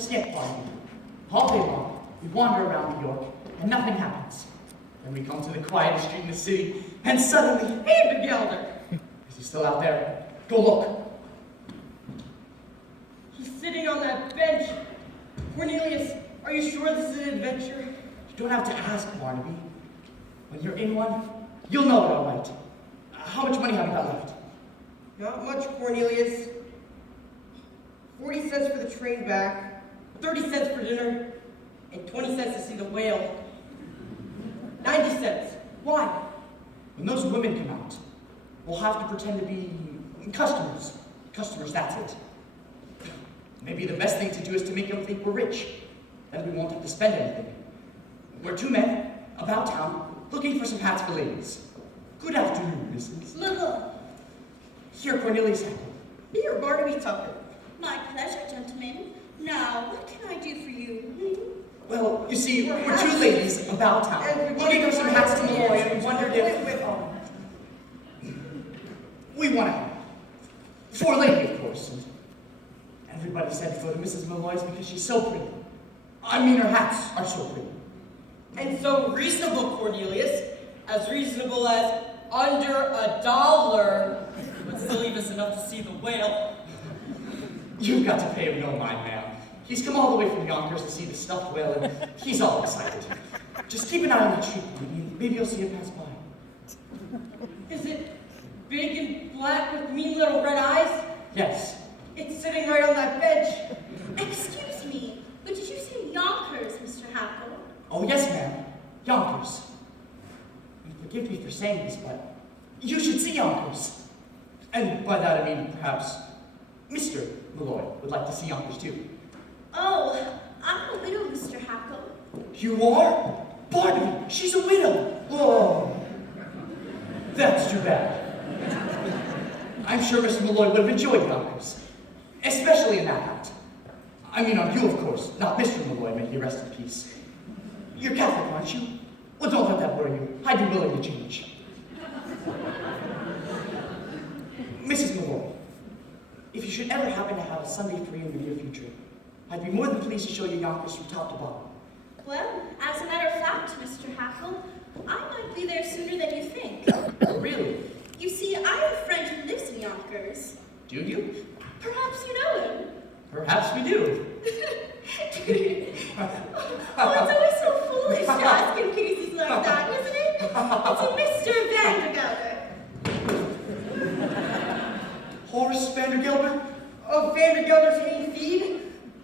Just get quiet. All day long, we wander around New York, and nothing happens. Then we come to the quietest street in the city, and suddenly, Hey, the Gelder! is he still out there? Go look. He's sitting on that bench. Cornelius, are you sure this is an adventure? You don't have to ask, Barnaby. When you're in one, you'll know it all right. How much money have you got left? Not much, Cornelius. 40 cents for the train back, 30 cents for dinner, and 20 cents to see the whale. 90 cents. Why? When those women come out, we'll have to pretend to be customers. Customers, that's it. Maybe the best thing to do is to make them think we're rich. Then we won't have to spend anything. We're two men, about town, looking for some hats for ladies. Good afternoon, Mrs. Mother. Here, Cornelius Hackle. Here, Barnaby Tucker. My pleasure, gentlemen. Now, what can I do for you? Well, you see, we're two ladies about town, looking for some hats to Malloy, and we wondered if... We want a hat. For a lady, of course. And everybody said for Mrs. Malloy's because she's so pretty. I mean, her hats are so pretty. And so reasonable, Cornelius. As reasonable as under $1 would still leave us enough to see the whale. You've got to pay him no mind, ma'am. He's come all the way from Yonkers to see the stuffed whale, and he's all excited. Just keep an eye on the street. Maybe you'll see him pass by. Is it big and black with mean little red eyes? Yes. It's sitting right on that bench. Excuse me, but did you say Yonkers, Mr. Hackle? Oh, yes, ma'am. Yonkers. And forgive me for saying this, but you should see Yonkers. And by that I mean, perhaps, Mr. Malloy would like to see Yonkers too. Oh, I'm a widow, Mr. Hackle. You are? Barnaby, she's a widow. Oh, that's too bad. I'm sure Mr. Malloy would have enjoyed Yonkers, especially in that hat. I mean on you, of course, not Mr. Malloy, may he rest in peace. You're Catholic, aren't you? Well, don't let that worry you. I'd be willing to change. Mrs. Malloy, if you should ever happen to have a Sunday free in the near future, I'd be more than pleased to show you Yonkers from top to bottom. Well, as a matter of fact, Mr. Hackle, I might be there sooner than you think. Really? You see, I have a friend who lives in Yonkers. Do you? Perhaps you know him. Perhaps we do. Oh, it's always so foolish to ask in cases like that, isn't it? It's a Mr. Vandergelder. Horace Vandergelder? Of Vandergelder's hay feed?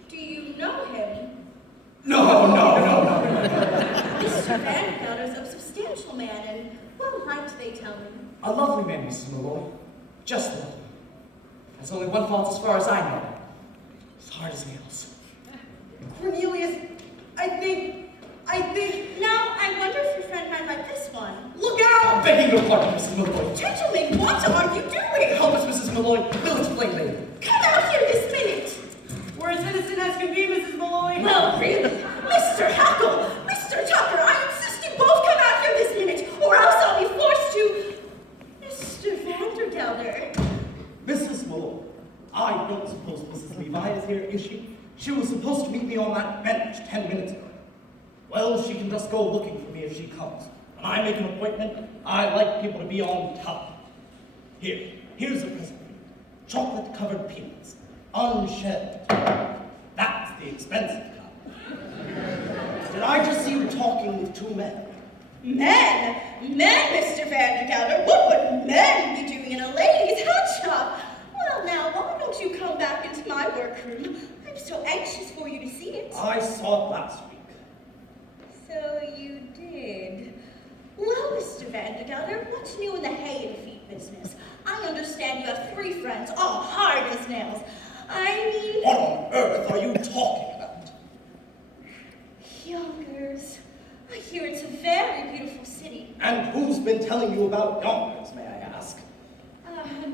Do you know him? No. Mr. Vandergelder's a substantial man, and well-liked, they tell me. A lovely man, Mrs. Malloy. Just lovely. Has only one fault as far as I know. He's hard as nails. Cornelius, I think... Now, I wonder if your friend might like this one. Look out! I'm begging your pardon, Mrs. Malloy. Gentlemen, what are you doing? Help us, Mrs. Malloy. We'll explain later. Come out here this minute. We're as innocent as can be, Mrs. Malloy. Well, really? Mr. Hackle, Mr. Tucker, I insist you both come out here this minute, or else I'll be forced to... Mr. Vandergelder. Mrs. Malloy, I don't suppose Mrs. Levi is here, is she? She was supposed to meet me on that bench 10 minutes ago. Well, she can just go looking for me if she comes. When I make an appointment, I like people to be on top. Here's a present. Chocolate-covered peanuts, unshelled. That's the expensive kind. Did I just see you talking with two men? Men? Men, Mr. Vandergelder? What would men be doing in a ladies' hat shop? Well, now, why don't you come back into my workroom? I'm so anxious for you to see it. I saw it last week. So you did. Well, Mr. Vandergelder, what's new in the hay and feed business? I understand you have 3 friends, all hard as nails. I mean... What on earth are you talking about? Yonkers. I hear it's a very beautiful city. And who's been telling you about Yonkers, may I ask?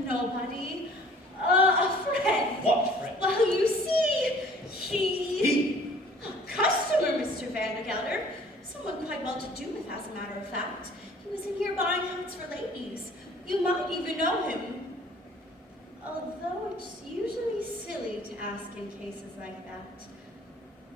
Nobody. A friend. What friend? Well, you see, He? A customer, Mr. Vandergelder. Someone quite well to do with, as a matter of fact. He was in here buying hats for ladies. You might even know him. Although it's usually silly to ask in cases like that.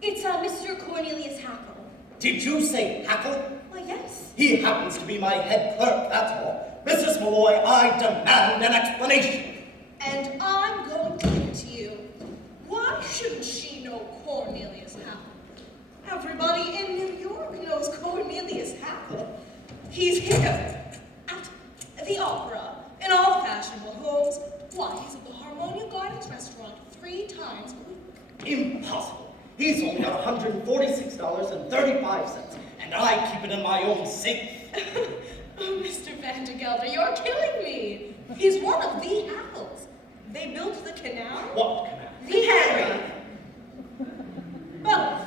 It's Mr. Cornelius Hackle. Did you say Hackle? Why, yes. He happens to be my head clerk, that's all. Mrs. Malloy, I demand an explanation. And I'm going to give it to you. Why shouldn't she know Cornelius Hackle? Everybody in New York knows Cornelius Hackle. He's here at the opera, in all the fashionable homes. Why, he's at the Harmonia Gardens restaurant 3 times a week. Impossible. He's only got $146.35, and I keep it in my own safe. Oh, Mr. Vandergelder, you're killing me. He's one of the Hackles. They built the canal. What canal? The Henry. Both.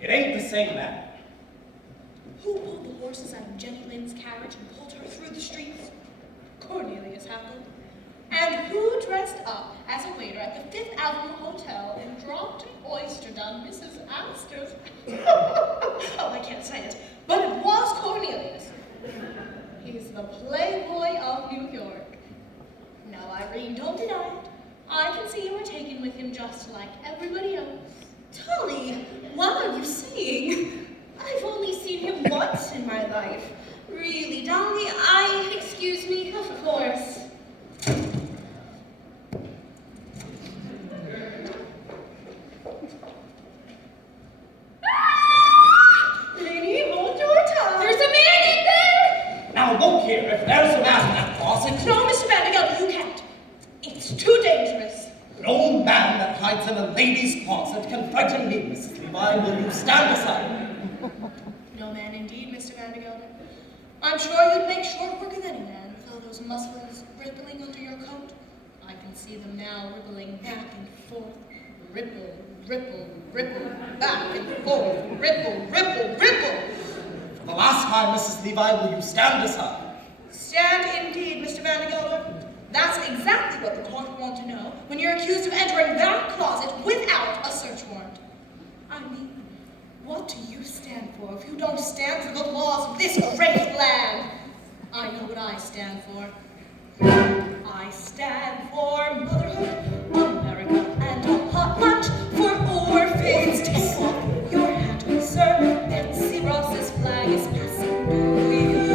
It ain't the same man. Who pulled the horses out of Jenny Lynn's carriage and pulled her through the streets? Cornelius Hackle. And who dressed up as a waiter at the Fifth Avenue Hotel and dropped an oyster down Mrs. Astor's? Oh, I can't say it, but it was Cornelius. He's the playboy of New York. Now, Irene, don't deny it. I can see you were taken with him just like everybody else. Dolly, what are you saying? I've only seen him once in my life. Really, Dolly, excuse me, of course. Lady, hold your tongue. There's a man in there! Now look here, if there's a man in that closet... No, Mr. Vandergelder, you can't. It's too dangerous. No man that hides in a lady's closet can frighten me, Mrs. Levi. Will you stand aside? No man indeed, Mr. Vandergelder. I'm sure you'd make short work of any man with all those muscles rippling under your coat. I can see them now rippling back and forth. Ripple, ripple, ripple, back and forth. Ripple, ripple, ripple. For the last time, Mrs. Levi, will you stand aside? Stand indeed, Mr. Vandergelder. That's exactly what the court want to know when you're accused of entering that closet without a search warrant. I mean, what do you stand for if you don't stand for the laws of this great land? I know what I stand for. I stand for motherhood, America, and a hot lunch for orphans. Take off your hat, sir. Betsy Ross's flag is passing. Do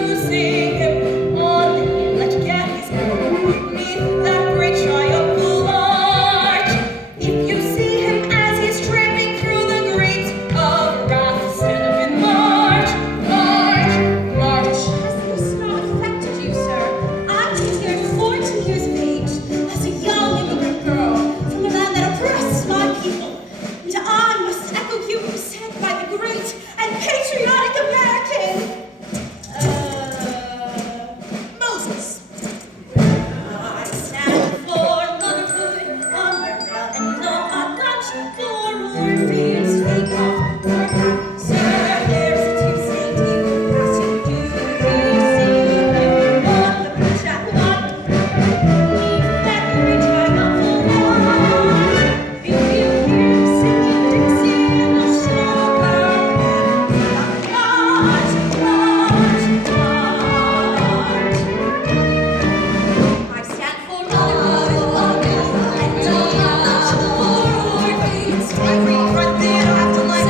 you see him on the hill? Let's get his beneath that great triumphal arch. If you see him as he's tramping through the grapes of wrath, stand up and march, march, march. Has this not affected you, sir? I came here 14 years of age as a young immigrant girl from a land that oppressed my people. And I must echo what was said by the great and patriotic American, Moses. I stand for motherhood, America, and no hot lunch for orphans. Take off your hat, sir. There's a Tuesday tea passing. Do you see him on the beach at night? Beneath that great triumphal arch. If you hear him singing Dixie in the sugar cane, march, march, march. I stand for motherhood, and no lunch for orphans. Every breath that I have to my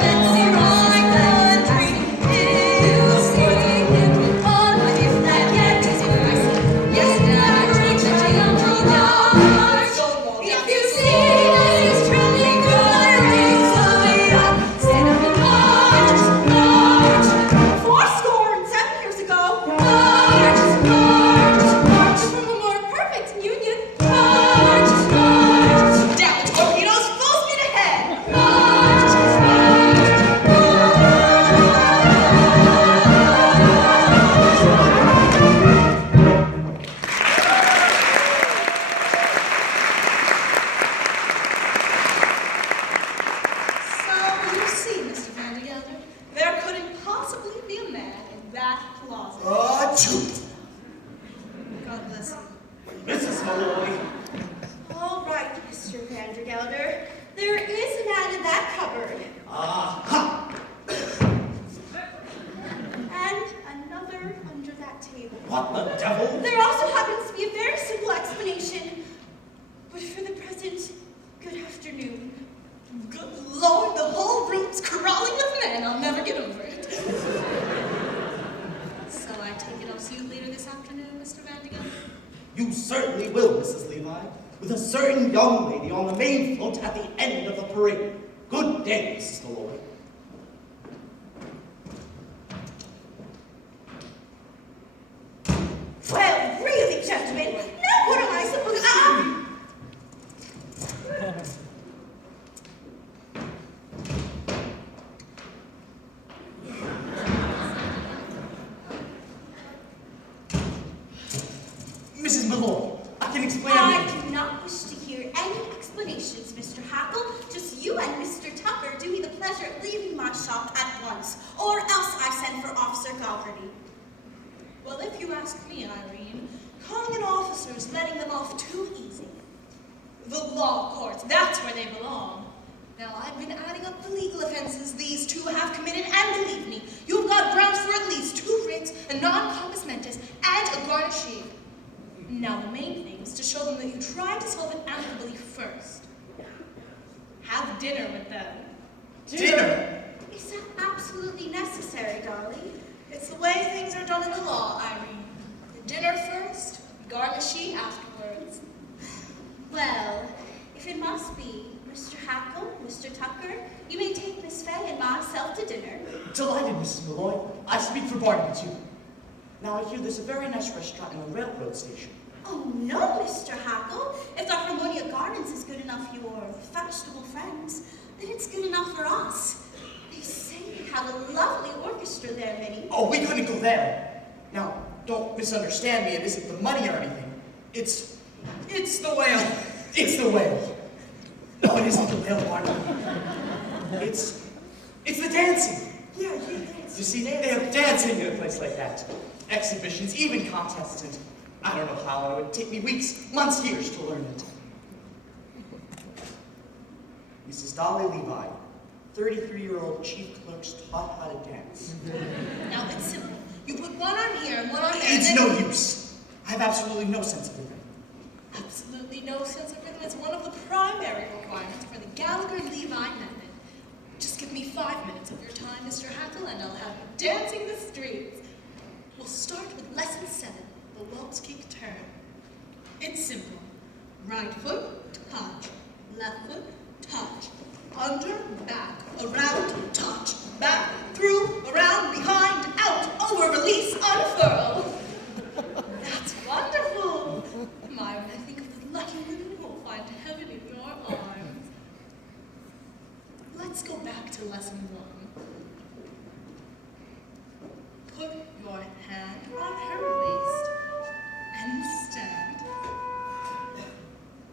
Betsy Ross country. You see him on the if that yet is Christ. Yes, now reach the triumphal arch. If you see him as he's trampling through the ranks of the earth, stand up and march, march. 7 years ago, march, march, march from a more perfect union. March, march, down the torpedoes, full speed ahead. March, march, So you see, Mr. Vandergelder, there couldn't possibly be a man in that closet. God bless you. Mrs. Malloy. All right, Mr. Vandergelder. There is a man in that cupboard. Aha! And another under that table. What the devil? There also happens to be a very simple explanation. But for the present, good afternoon. Good Lord, You certainly will, Mrs. Levi, with a certain young lady on the main float at the end of the parade. Good day, Mrs. Malloy. Well, really, gentlemen, now what am I supposed to... Mrs. Malloy, I can explain I everything. do not wish to hear any explanations, Mr. Hackle. Just you and Mr. Tucker do me the pleasure of leaving my shop at once, or else I send for Officer Goggerty. Well, if you ask me, Irene, calling an officer is letting them off too easy. The law courts, that's where they belong. Now, I've been adding up the legal offenses these two have committed, and believe me, you've got grounds for at least 2 writs, a non-compos mentis, and a garnishee. Now, the main thing is to show them that you tried to solve it amicably first. Have dinner with them. Dinner? Is that absolutely necessary, Dolly? It's the way things are done in the law, Irene. Dinner first, garnishee afterwards. Well, if it must be, Mr. Hackle, Mr. Tucker, you may take Miss Fay and myself to dinner. Delighted, Mrs. Malloy. I speak for Barnaby, too. Now, I hear there's a very nice restaurant in the railroad station. Oh, no, Mr. Hackle. If the Harmonia Gardens is good enough for your fashionable friends, then it's good enough for us. They say they have a lovely orchestra there, Minnie. Oh, we couldn't go there. Now, don't misunderstand me. It isn't the money or anything. It's the whale. It's the whale. No, it isn't the whale, Barnaby. It's the dancing. Yeah, dance. You see, they have dancing in a place like that. Exhibitions, even contests, and I don't know how. It would take me weeks, months, years to learn it. Mrs. Dolly Levi, 33-year-old chief clerks, taught how to dance. Now, it's simple. You put one arm here and one arm there, It's and then... no use. I have absolutely no sense of rhythm. Absolutely no sense of rhythm is one of the primary requirements for the Gallagher-Levi method. Just give me 5 minutes of your time, Mr. Hackle, and I'll have you dancing the streets. We'll start with lesson 7, the waltz kick turn. It's simple. Right foot, touch. Left foot, touch. Under, back, around, touch. Back, through, around, behind, out, over, release, unfurl. That's wonderful. My, when I think of the lucky women who will find heaven in your arms. Let's go back to lesson 1. Put your hand on her waist and stand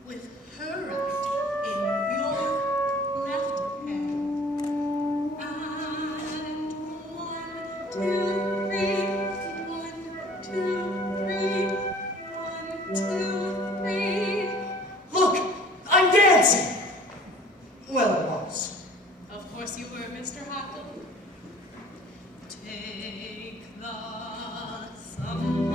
with her right in your left hand. And 1, 2, 3, 1, 2, 3, 1, 2, 3. Look, I'm dancing. Well, it was. Of course you were, Mr. Hackle. Take the sun.